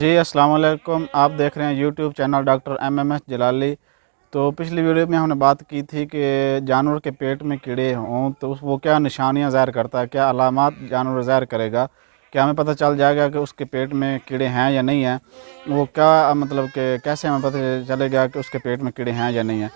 जी अस्सलाम वालेकुम। आप देख रहे हैं यूट्यूब चैनल डॉक्टर एमएमएस जलाली। तो पिछली वीडियो में हमने बात की थी कि जानवर के पेट में कीड़े हों तो वो क्या निशानियां ज़ाहिर करता है, क्या अलामात जानवर ज़ाहिर करेगा, क्या हमें पता चल जाएगा कि उसके पेट में कीड़े हैं या नहीं हैं, वो क्या मतलब कि कैसे हमें पता चलेगा कि उसके पेट में कीड़े हैं या नहीं हैं।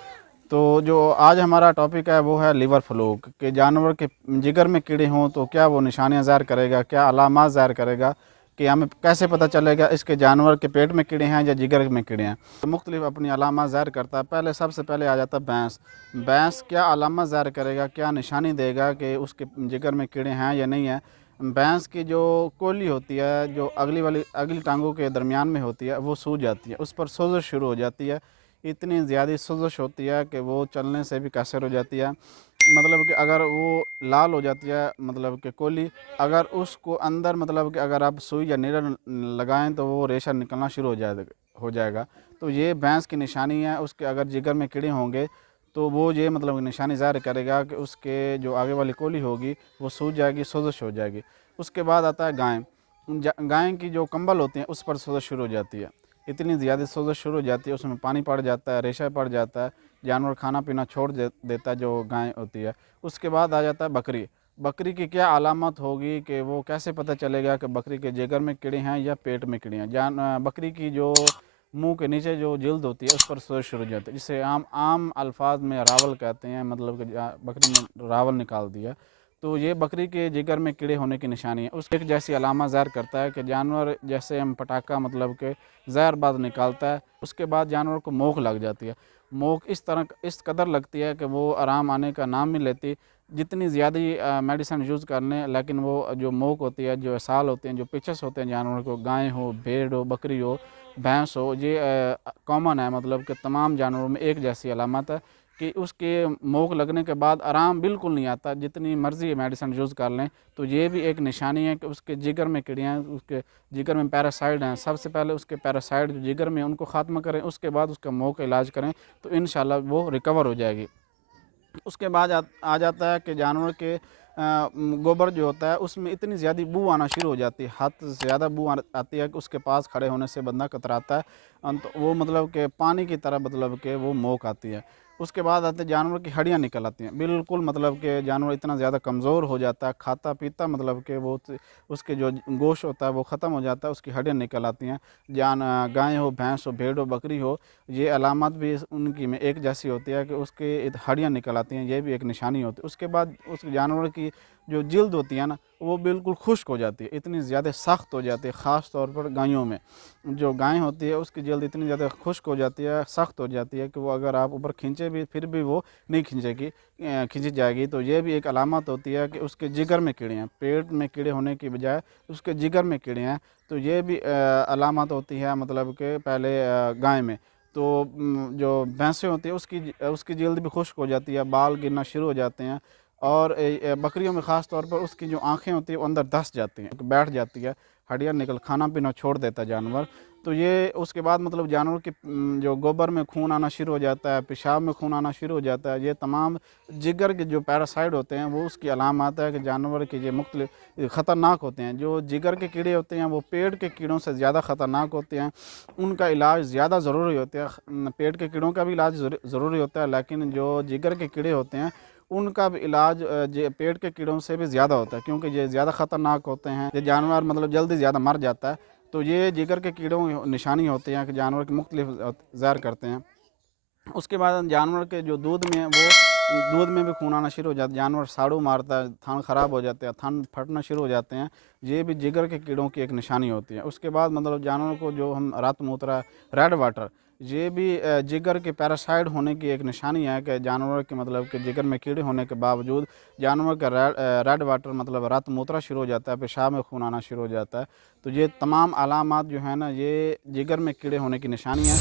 तो जो आज हमारा टॉपिक है वो है लीवर फ्लूक, कि जानवर के जिगर में कीड़े हों तो क्या वो निशानियां ज़ाहिर करेगा, क्या अलामात ज़ाहिर करेगा, कि हमें कैसे पता चलेगा इसके जानवर के पेट में कीड़े हैं या जिगर में कीड़े हैं। तो मुख्तलिफ अपनी अलामत ज़ाहिर करता है। सबसे पहले आ जाता है भैंस। भैंस क्या अलामत ज़ाहिर करेगा, क्या निशानी देगा कि उसके जिगर में कीड़े हैं या नहीं है। भैंस की जो कोली होती है, जो अगली टांगों के दरमियान में होती है, वो सूज जाती है, उस पर सोजश शुरू हो जाती है। इतनी ज़्यादा सोजश होती है कि वो चलने से भी कसर हो जाती है। मतलब कि अगर वो लाल हो जाती है, मतलब कि कोली, अगर उसको अंदर मतलब कि अगर आप सुई या नीडल लगाएं तो वो रेशा निकलना शुरू हो जाएगा। तो ये भैंस की निशानी है। उसके अगर जिगर में कीड़े होंगे तो वो ये मतलब निशानी ज़ाहिर करेगा कि उसके जो आगे वाली कोली होगी वो सूज जाएगी, सोजश हो जाएगी। उसके बाद आता है गाय। गाय की जो कंबल होती हैं उस पर सोजश शुरू हो जाती है। इतनी ज़्यादा सोजश शुरू हो जाती है, उसमें पानी पड़ जाता है, रेशा पड़ जाता है, जानवर खाना पीना छोड़ देता है जो गाय होती है। उसके बाद आ जाता है बकरी। बकरी की क्या अलामत होगी कि वो कैसे पता चलेगा कि बकरी के जिगर में कीड़े हैं या पेट में कीड़े हैं। बकरी की जो मुंह के नीचे जो जिल्द होती है उस पर सोज शुरू हो जाती है, जिसे आम आम अल्फाज में रावल कहते हैं, मतलब कि बकरी ने रावल निकाल दिया। तो ये बकरी के जिगर में कीड़े होने की निशानी है। उस एक जैसी अलामा ज़ाहिर करता है कि जानवर जैसे हम पटाखा मतलब के ज़हर बाद निकालता है। उसके बाद जानवर को मोख लग जाती है। मोख इस कदर लगती है कि वो आराम आने का नाम नहीं लेती। जितनी ज़्यादा मेडिसिन यूज़ कर लें, लेकिन वो जो मोक होती है, जो साल होते हैं, जो पिचस होते हैं जानवर को, गाय हो, भेड़ हो, बकरी हो, भैंस हो, ये कॉमन है, मतलब कि तमाम जानवरों में एक जैसी अलामत है कि उसके मोक लगने के बाद आराम बिल्कुल नहीं आता, जितनी मर्ज़ी मेडिसिन यूज़ कर लें। तो ये भी एक निशानी है कि उसके जिगर में कीड़े हैं, उसके जिगर में पैरासाइड हैं। सबसे पहले उसके पैरासाइड जो जिगर में उनको ख़त्म करें, उसके बाद उसका मोक का इलाज करें तो इंशाल्लाह वो रिकवर हो जाएगी। उसके बाद आ जाता है कि जानवर के गोबर जो होता है उसमें इतनी ज़्यादा बू आना शुरू हो जाती है, हद से ज़्यादा बू आती है कि उसके पास खड़े होने से बंदा कतराता है। तो वो मतलब कि पानी की तरह मतलब कि वो मोक आती है। उसके बाद आते जानवर की हड्डियाँ निकल आती हैं बिल्कुल, मतलब कि जानवर इतना ज़्यादा कमज़ोर हो जाता है, खाता पीता मतलब कि वो उसके जो गोश्त होता है वो ख़त्म हो जाता है, उसकी हड्डियाँ निकल आती हैं। गाय हो, भैंस हो, भेड़ हो, बकरी हो, ये अलामत भी उनकी में एक जैसी होती है कि उसके हड्डियाँ निकल आती हैं, ये भी एक निशानी होती है। उसके बाद उस जानवर की जो जिल्द होती है ना, वो बिल्कुल खुश्क हो जाती है, इतनी ज़्यादा सख्त हो जाती है। ख़ास तौर पर गायों में जो गाय होती है उसकी जिल्द इतनी ज़्यादा खुश्क हो जाती है, सख्त हो जाती है कि वो अगर आप ऊपर खींचे भी फिर भी वो नहीं खींचेगी, खींची जाएगी। तो ये भी एक अलामत होती है कि उसके जिगर में कीड़े हैं, पेट में कीड़े होने की बजाय उसके जिगर में कीड़े हैं। तो ये भी अलामत होती है, मतलब कि पहले गाय में। तो जो भैंसें होती है उसकी उसकी जल्द भी खुश्क हो जाती है, बाल गिरना शुरू हो जाते हैं। और बकरियों में ख़ास तौर पर उसकी जो आँखें होती हैं वो अंदर धंस जाती हैं, बैठ जाती है, हड्डियाँ निकल, खाना पीना छोड़ देता है जानवर। तो ये उसके बाद मतलब जानवर की जो गोबर में खून आना शुरू हो जाता है, पेशाब में खून आना शुरू हो जाता है। ये तमाम जिगर के जो पैरासाइड होते हैं वो उसकी अलामत है कि जानवर के ये मुख्तलिफ ख़तरनाक होते हैं। जो जिगर के कीड़े होते हैं वो पेट के कीड़ों से ज़्यादा ख़तरनाक होते हैं, उनका इलाज ज़्यादा ज़रूरी होता है। पेट के कीड़ों का भी इलाज ज़रूरी होता है, लेकिन जो जिगर के कीड़े होते हैं उनका भी इलाज पेट के कीड़ों से भी ज़्यादा होता है, क्योंकि ये ज़्यादा ख़तरनाक होते हैं। ये जानवर मतलब जल्दी ज़्यादा मर जाता है। तो ये जिगर के कीड़ों निशानी होती हैं कि जानवर की मुख्तलिफ ज़ाहिर करते हैं। उसके बाद जानवर के जो दूध में वो दूध में भी खून आना शुरू हो जाता है, जानवर साड़ू मारता है, थन ख़राब हो जाते हैं, थन फटना शुरू हो जाते हैं। ये भी जिगर के कीड़ों की एक निशानी होती है। उसके बाद मतलब जानवर को जो हम रत मूत्रा, रेड वाटर, ये भी जिगर के पैरासाइड होने की एक निशानी है कि जानवर के मतलब कि जिगर में कीड़े होने के बावजूद जानवर का रेड वाटर मतलब रत मूत्रा शुरू हो जाता है, पेशाब में खून आना शुरू हो जाता है। तो ये तमाम अलामात जो है ना, ये जिगर में कीड़े होने की निशानी है।